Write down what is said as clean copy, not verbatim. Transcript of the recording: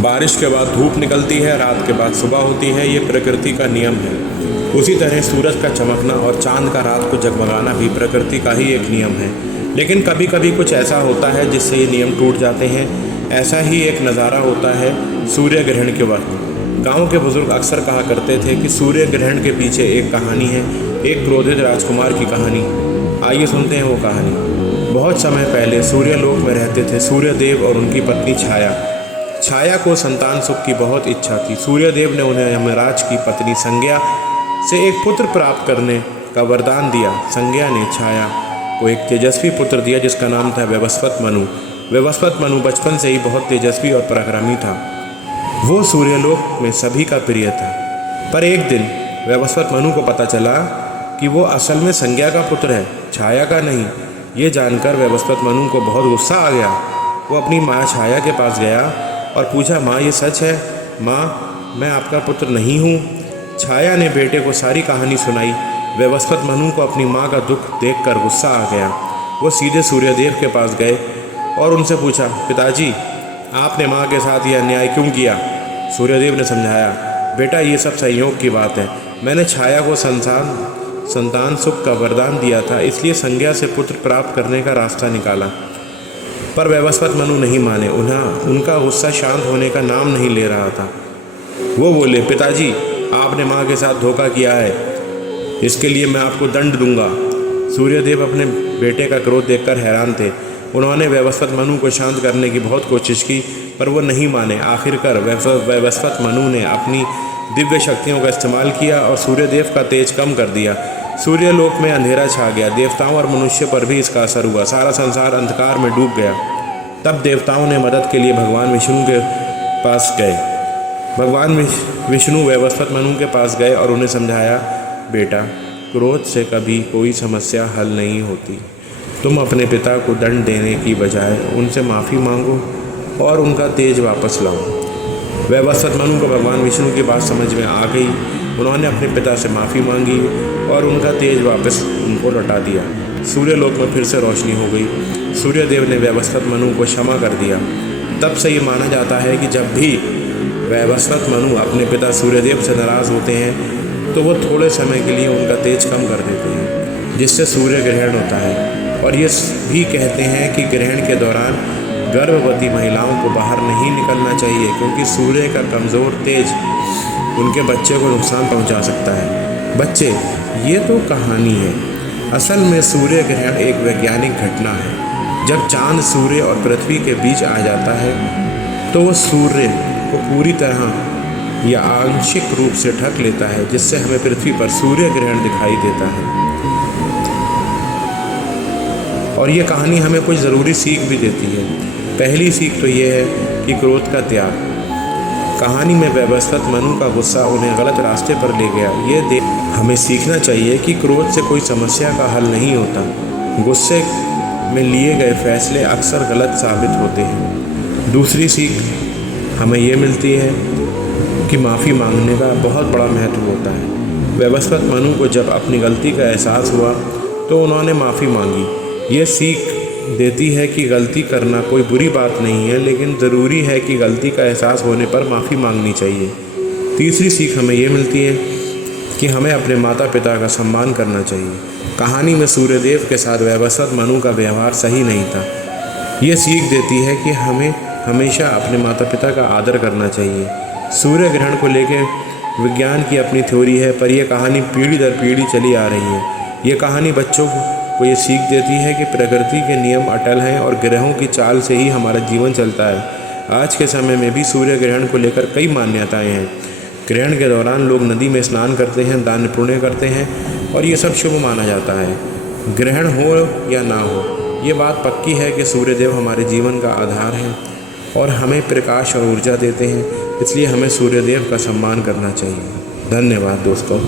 बारिश के बाद धूप निकलती है, रात के बाद सुबह होती है, ये प्रकृति का नियम है। उसी तरह सूरज का चमकना और चांद का रात को जगमगाना भी प्रकृति का ही एक नियम है। लेकिन कभी कभी कुछ ऐसा होता है जिससे ये नियम टूट जाते हैं। ऐसा ही एक नज़ारा होता है सूर्य ग्रहण के वक्त। गांव के बुजुर्ग अक्सर कहा करते थे कि सूर्य ग्रहण के पीछे एक कहानी है, एक क्रोधित राजकुमार की कहानी। आइए सुनते हैं वो कहानी। बहुत समय पहले सूर्यलोक में रहते थे सूर्यदेव और उनकी पत्नी छाया। छाया को संतान सुख की बहुत इच्छा थी। सूर्यदेव ने उन्हें यमराज की पत्नी संज्ञा से एक पुत्र प्राप्त करने का वरदान दिया। संज्ञा ने छाया को एक तेजस्वी पुत्र दिया जिसका नाम था वैवस्वत मनु। वैवस्वत मनु बचपन से ही बहुत तेजस्वी और पराक्रमी था। वो सूर्यलोक में सभी का प्रिय था। पर एक दिन वैवस्वत मनु को पता चला कि वो असल में संज्ञा का पुत्र है, छाया का नहीं। ये जानकर वैवस्वत मनु को बहुत गुस्सा आ गया। वो अपनी माँ छाया के पास गया और पूछा, माँ ये सच है? माँ मैं आपका पुत्र नहीं हूँ। छाया ने बेटे को सारी कहानी सुनाई। वैवस्वत मनु को अपनी माँ का दुख देखकर गुस्सा आ गया। वो सीधे सूर्यदेव के पास गए और उनसे पूछा, पिताजी आपने माँ के साथ यह अन्याय क्यों किया? सूर्यदेव ने समझाया, बेटा ये सब संयोग की बात है। मैंने छाया को संतान सुख का वरदान दिया था, इसलिए संज्ञा से पुत्र प्राप्त करने का रास्ता निकाला। पर वैवस्वत मनु नहीं माने। उनका गुस्सा शांत होने का नाम नहीं ले रहा था। वो बोले, पिताजी आपने माँ के साथ धोखा किया है, इसके लिए मैं आपको दंड दूंगा। सूर्यदेव अपने बेटे का क्रोध देखकर हैरान थे। उन्होंने वैवस्वत मनु को शांत करने की बहुत कोशिश की, पर वो नहीं माने। आखिरकार वैवस्वत मनु ने अपनी दिव्य शक्तियों का इस्तेमाल किया और सूर्यदेव का तेज कम कर दिया। सूर्यलोक में अंधेरा छा गया। देवताओं और मनुष्य पर भी इसका असर हुआ। सारा संसार अंधकार में डूब गया। तब देवताओं ने मदद के लिए भगवान विष्णु के पास गए। भगवान विष्णु वैवस्वत मनु के पास गए और उन्हें समझाया, बेटा क्रोध से कभी कोई समस्या हल नहीं होती। तुम अपने पिता को दंड देने की बजाय उनसे माफ़ी मांगो और उनका तेज वापस लाओ। वैवस्वत मनु को भगवान विष्णु की बात समझ में आ गई। उन्होंने अपने पिता से माफ़ी मांगी और उनका तेज वापस उनको लौटा दिया। सूर्यलोक में फिर से रोशनी हो गई। सूर्यदेव ने वैवस्वत मनु को क्षमा कर दिया। तब से ये माना जाता है कि जब भी वैवस्वत मनु अपने पिता सूर्यदेव से नाराज़ होते हैं तो वो थोड़े समय के लिए उनका तेज कम कर देते हैं, जिससे सूर्य ग्रहण होता है। और ये भी कहते हैं कि ग्रहण के दौरान गर्भवती महिलाओं को बाहर नहीं निकलना चाहिए, क्योंकि सूर्य का कमज़ोर तेज उनके बच्चे को नुकसान पहुंचा सकता है। बच्चे, ये तो कहानी है। असल में सूर्य ग्रहण एक वैज्ञानिक घटना है। जब चांद सूर्य और पृथ्वी के बीच आ जाता है तो वो सूर्य को पूरी तरह या आंशिक रूप से ढक लेता है, जिससे हमें पृथ्वी पर सूर्य ग्रहण दिखाई देता है। और ये कहानी हमें कुछ ज़रूरी सीख भी देती है। पहली सीख तो ये है कि क्रोध का त्याग। कहानी में वैवस्वत मनु का गुस्सा उन्हें गलत रास्ते पर ले गया। ये देख हमें सीखना चाहिए कि क्रोध से कोई समस्या का हल नहीं होता। गुस्से में लिए गए फैसले अक्सर गलत साबित होते हैं। दूसरी सीख हमें ये मिलती है कि माफ़ी मांगने का बहुत बड़ा महत्व होता है। वैवस्वत मनु को जब अपनी गलती का एहसास हुआ तो उन्होंने माफ़ी मांगी। ये सीख देती है कि गलती करना कोई बुरी बात नहीं है, लेकिन ज़रूरी है कि गलती का एहसास होने पर माफ़ी मांगनी चाहिए। तीसरी सीख हमें ये मिलती है कि हमें अपने माता पिता का सम्मान करना चाहिए। कहानी में सूर्यदेव के साथ वैवस्वत मनु का व्यवहार सही नहीं था। ये सीख देती है कि हमें हमेशा अपने माता पिता का आदर करना चाहिए। सूर्य ग्रहण को लेकर विज्ञान की अपनी थ्योरी है, पर यह कहानी पीढ़ी दर पीढ़ी चली आ रही है। ये कहानी बच्चों को ये सीख देती है कि प्रकृति के नियम अटल हैं और ग्रहों की चाल से ही हमारा जीवन चलता है। आज के समय में भी सूर्य ग्रहण को लेकर कई मान्यताएं हैं। ग्रहण के दौरान लोग नदी में स्नान करते हैं, दान पुण्य करते हैं और ये सब शुभ माना जाता है। ग्रहण हो या ना हो, ये बात पक्की है कि सूर्यदेव हमारे जीवन का आधार हैं और हमें प्रकाश और ऊर्जा देते हैं। इसलिए हमें सूर्यदेव का सम्मान करना चाहिए। धन्यवाद दोस्तों।